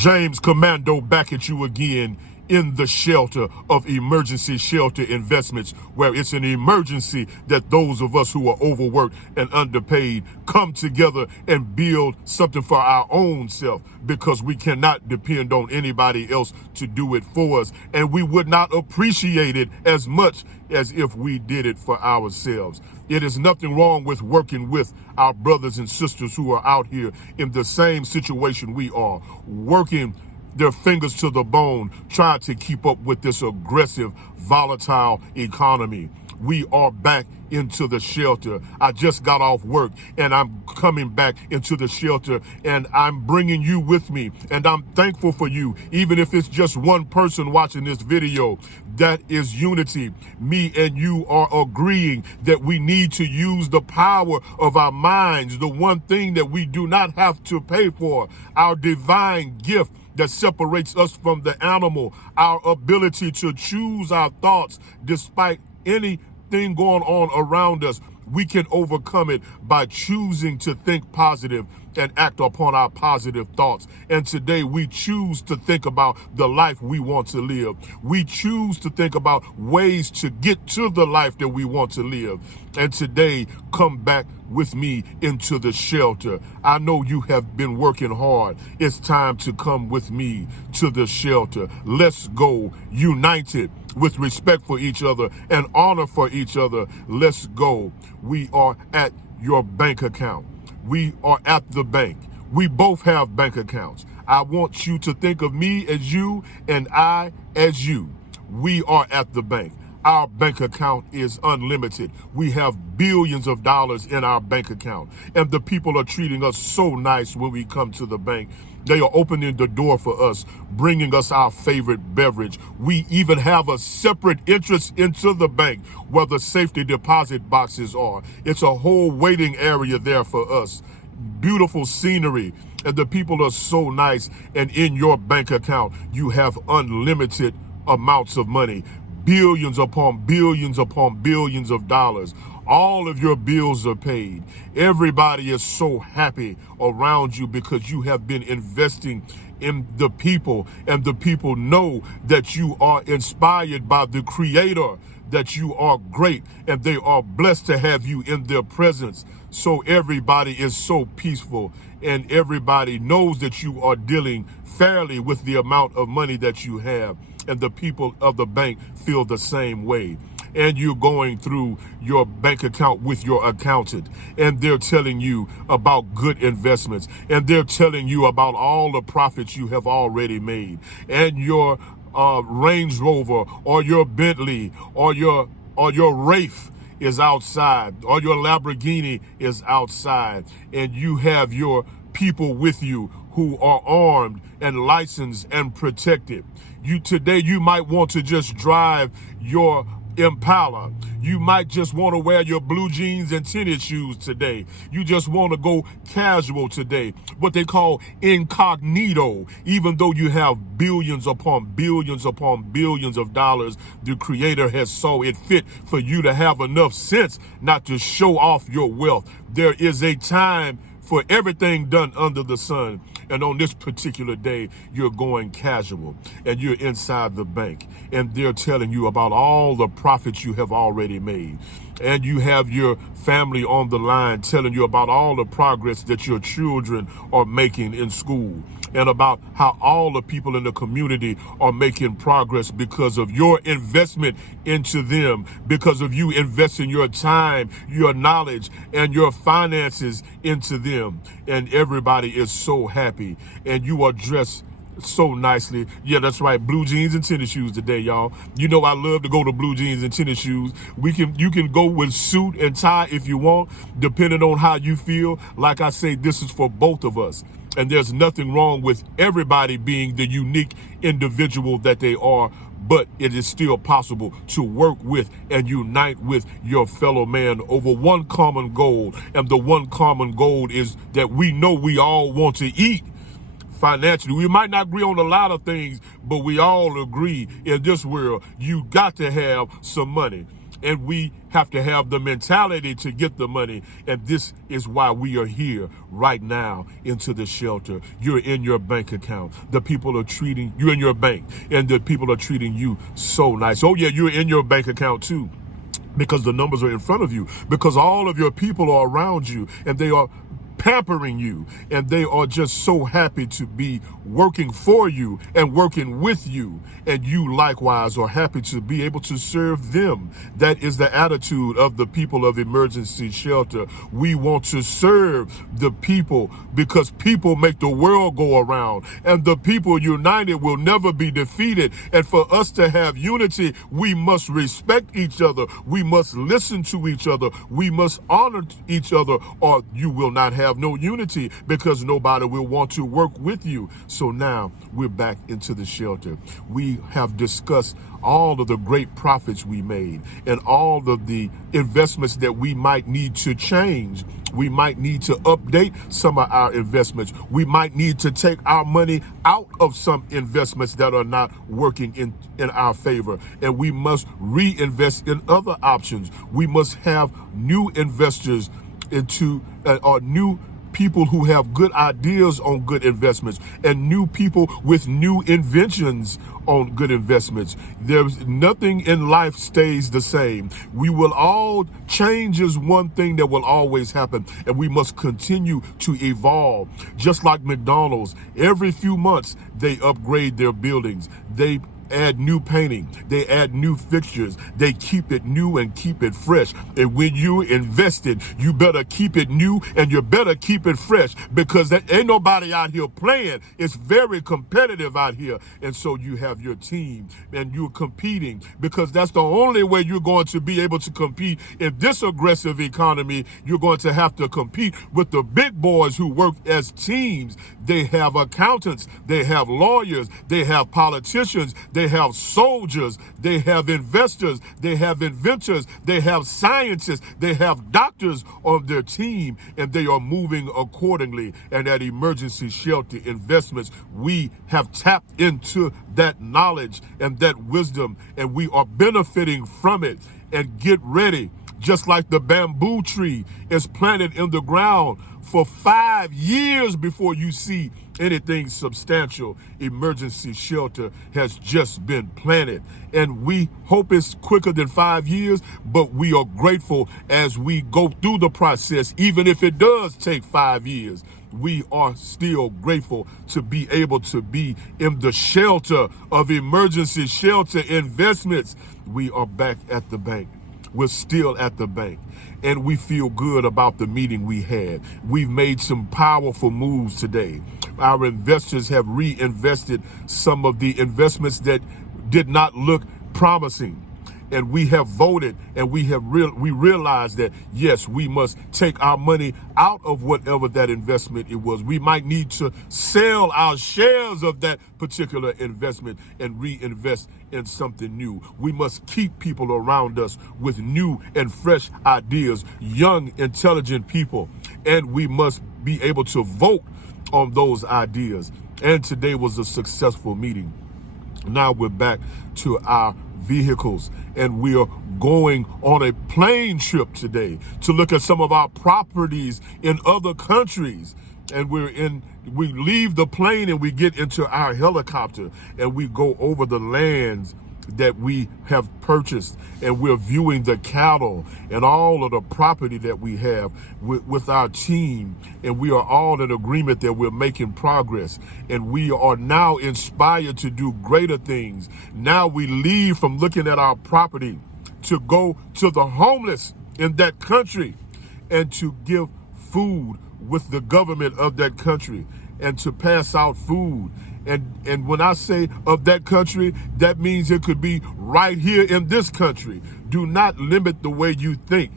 James Commando back at you again in the shelter of Emergency Shelter Investments, where it's an emergency that those of us who are overworked and underpaid come together and build something for our own self, because we cannot depend on anybody else to do it for us, and we would not appreciate it as much as if we did it for ourselves. It is nothing wrong with working with our brothers and sisters who are out here in the same situation we are, working their fingers to the bone, trying to keep up with this aggressive, volatile economy. We are back into the shelter. I just got off work and I'm coming back into the shelter, and I'm bringing you with me, and I'm thankful for you. Even if it's just one person watching this video, that is unity. Me and you are agreeing that we need to use the power of our minds, the one thing that we do not have to pay for, our divine gift that separates us from the animal, our ability to choose our thoughts despite anything going on around us. We can overcome it by choosing to think positive and act upon our positive thoughts. And today we choose to think about the life we want to live. We choose to think about ways to get to the life that we want to live. And today, come back with me into the shelter. I know you have been working hard. It's time to come with me to the shelter. Let's go united with respect for each other and honor for each other. Let's go. We are at your bank account. We are at the bank. We both have bank accounts. I want you to think of me as you and I as you. We are at the bank. Our bank account is unlimited. We have billions of dollars in our bank account. And the people are treating us so nice when we come to the bank. They are opening the door for us, bringing us our favorite beverage. We even have a separate entrance into the bank where the safety deposit boxes are. It's a whole waiting area there for us. Beautiful scenery. And the people are so nice. And in your bank account, you have unlimited amounts of money. Billions upon billions upon billions of dollars. All of your bills are paid. Everybody is so happy around you because you have been investing in the people, and the people know that you are inspired by the Creator, that you are great, and they are blessed to have you in their presence. So everybody is so peaceful, and everybody knows that you are dealing fairly with the amount of money that you have. And the people of the bank feel the same way. And you're going through your bank account with your accountant, and they're telling you about good investments, and they're telling you about all the profits you have already made, and your Range Rover or your Bentley or your Wraith is outside, or your Lamborghini is outside, and you have your people with you who are armed and licensed and protected. Today you might want to just drive your Impala. You might just want to wear your blue jeans and tennis shoes today. You just want to go casual today, what they call incognito. Even though you have billions upon billions upon billions of dollars, the Creator has saw it fit for you to have enough sense not to show off your wealth. There is a time for everything done under the sun. And on this particular day, you're going casual, and you're inside the bank, and they're telling you about all the profits you have already made. And you have your family on the line telling you about all the progress that your children are making in school, and about how all the people in the community are making progress because of your investment into them, because of you investing your time, your knowledge, and your finances into them. And everybody is so happy, and you are dressed so nicely. Yeah, that's right. Blue jeans and tennis shoes today, y'all. You know I love to go to blue jeans and tennis shoes. You can go with suit and tie if you want, depending on how you feel. Like I say, this is for both of us. And there's nothing wrong with everybody being the unique individual that they are, but it is still possible to work with and unite with your fellow man over one common goal. And the one common goal is that we know we all want to eat financially. We might not agree on a lot of things, but we all agree in this world, you got to have some money. And we have to have the mentality to get the money. And this is why we are here right now into the shelter. You're in your bank account. The people are treating you in your bank, and the people are treating you so nice. Oh yeah, you're in your bank account too, because the numbers are in front of you, because all of your people are around you, and they are pampering you, and they are just so happy to be working for you and working with you, and you likewise are happy to be able to serve them. That is the attitude of the people of Emergency Shelter. We want to serve the people because people make the world go around, and the people united will never be defeated. And for us to have unity, we must respect each other, we must listen to each other, we must honor each other, or you will not have no unity, because nobody will want to work with you. So now we're back into the shelter. We have discussed all of the great profits we made and all of the investments that we might need to change. We might need to update some of our investments. We might need to take our money out of some investments that are not working in our favor. And we must reinvest in other options. We must have new investors into or new people who have good ideas on good investments, and new people with new inventions on good investments. There's nothing in life stays the same. We will all change is one thing that will always happen, and we must continue to evolve. Just like McDonald's, every few months they upgrade their buildings. They add new painting, they add new fixtures, they keep it new and keep it fresh. And when you invested, you better keep it new and you better keep it fresh, because there ain't nobody out here playing. It's very competitive out here. And so you have your team and you're competing, because that's the only way you're going to be able to compete in this aggressive economy. You're going to have to compete with the big boys who work as teams. They have accountants, they have lawyers, they have politicians, they have soldiers, they have investors, they have inventors, they have scientists, they have doctors on their team, and they are moving accordingly. And at Emergency Shelter Investments, we have tapped into that knowledge and that wisdom, and we are benefiting from it. And get ready, just like the bamboo tree is planted in the ground for 5 years before you see anything substantial. Emergency Shelter has just been planted, and we hope it's quicker than 5 years, but we are grateful as we go through the process. Even if it does take 5 years, we are still grateful to be able to be in the shelter of Emergency Shelter Investments. We are back at the bank. We're still at the bank, and we feel good about the meeting we had. We've made some powerful moves today. Our investors have reinvested some of the investments that did not look promising. And we have voted, and we realized that, yes, we must take our money out of whatever that investment it was. We might need to sell our shares of that particular investment and reinvest in something new. We must keep people around us with new and fresh ideas, young, intelligent people, and we must be able to vote on those ideas. And today was a successful meeting. Now we're back to our vehicles, and we are going on a plane trip today to look at some of our properties in other countries. And we leave the plane and we get into our helicopter, and we go over the lands that we have purchased, and we're viewing the cattle and all of the property that we have with our team, and we are all in agreement that we're making progress, and we are now inspired to do greater things. Now we leave from looking at our property to go to the homeless in that country and to give food with the government of that country, and to pass out food. And when I say of that country, that means it could be right here in this country. Do not limit the way you think.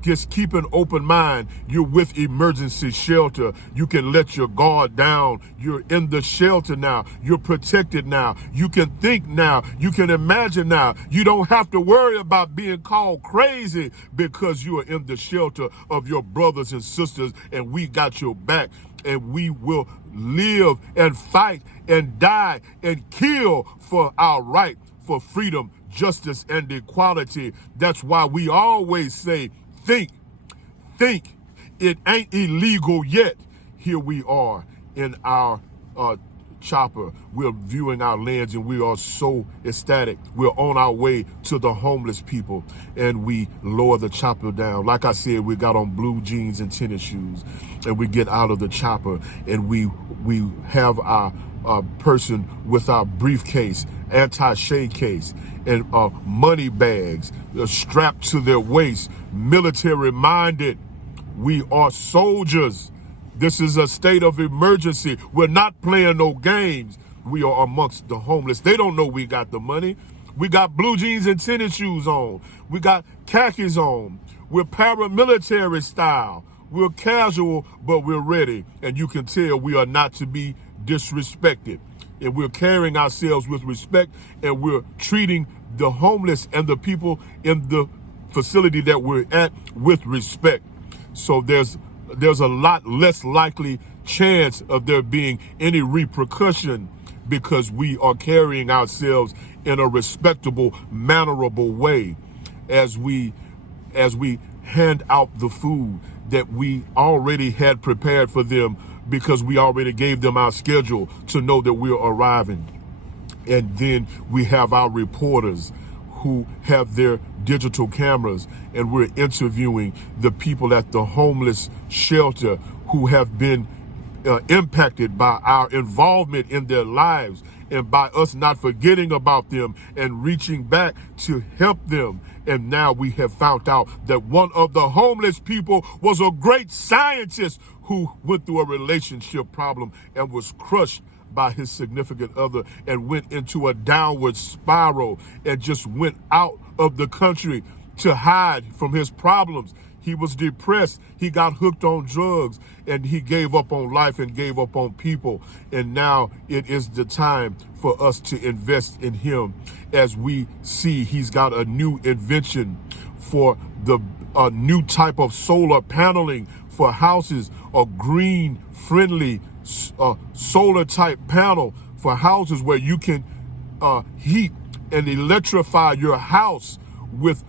Just keep an open mind. You're with Emergency Shelter. You can let your guard down. You're in the shelter now. You're protected now. You can think now. You can imagine now. You don't have to worry about being called crazy, because you are in the shelter of your brothers and sisters, and we got your back. And we will live and fight and die and kill for our right for freedom, justice and equality. That's why we always say, think. It ain't illegal yet. Here we are in our chopper. We're viewing our lands and we are so ecstatic. We're on our way to the homeless people and we lower the chopper down. Like I said, we got on blue jeans and tennis shoes and we get out of the chopper and we have our person with our briefcase, anti-shade case, and money bags strapped to their waist, military minded. We are soldiers. This is a state of emergency. We're not playing no games. We are amongst the homeless. They don't know we got the money. We got blue jeans and tennis shoes on. We got khakis on. We're paramilitary style. We're casual, but we're ready. And you can tell we are not to be disrespected. And we're carrying ourselves with respect, and we're treating the homeless and the people in the facility that we're at with respect. So there's a lot less likely chance of there being any repercussion because we are carrying ourselves in a respectable, mannerable way as we hand out the food that we already had prepared for them because we already gave them our schedule to know that we're arriving. And then we have our reporters who have their digital cameras, and we're interviewing the people at the homeless shelter who have been impacted by our involvement in their lives and by us not forgetting about them and reaching back to help them. And now we have found out that one of the homeless people was a great scientist who went through a relationship problem and was crushed by his significant other and went into a downward spiral and just went out of the country to hide from his problems. He was depressed. He got hooked on drugs and he gave up on life and gave up on people. And now it is the time for us to invest in him as we see he's got a new invention for the new type of solar paneling for houses, a green friendly solar type panel for houses where you can heat and electrify your house with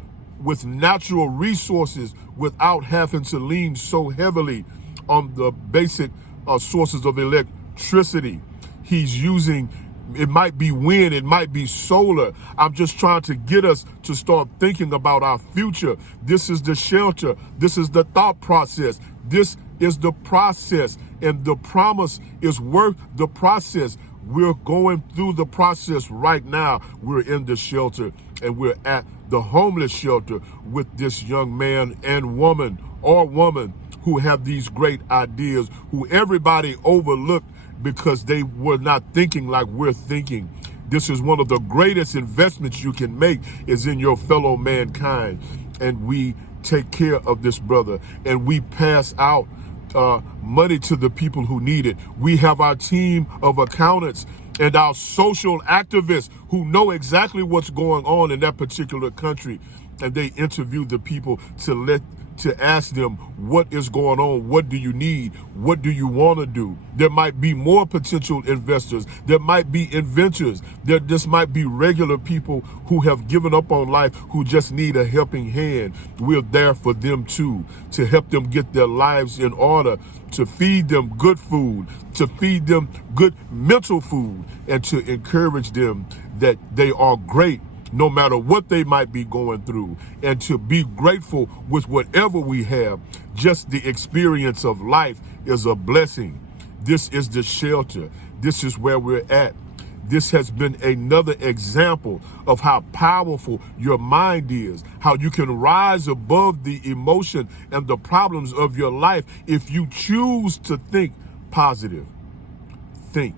natural resources without having to lean so heavily on the basic sources of electricity. He's using, it might be wind, it might be solar. I'm just trying to get us to start thinking about our future. This is the shelter. This is the thought process. This is the process, and the promise is worth the process. We're going through the process right now. We're in the shelter and we're at the homeless shelter with this young man and woman who have these great ideas, who everybody overlooked because they were not thinking like we're thinking. This is one of the greatest investments you can make is in your fellow mankind. And we take care of this brother and we pass out money to the people who need it. We have our team of accountants and our social activists who know exactly what's going on in that particular country, and they interview the people to ask them what is going on, what do you need, what do you want to do. There might be more potential investors, there might be inventors, there just might be regular people who have given up on life who just need a helping hand. We're there for them too, to help them get their lives in order, to feed them good food, to feed them good mental food, and to encourage them that they are great no matter what they might be going through, and to be grateful with whatever we have. Just the experience of life is a blessing. This is the shelter. This is where we're at. This has been another example of how powerful your mind is, how you can rise above the emotion and the problems of your life if you choose to think positive. Think.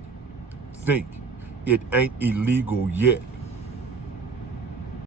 It ain't illegal yet.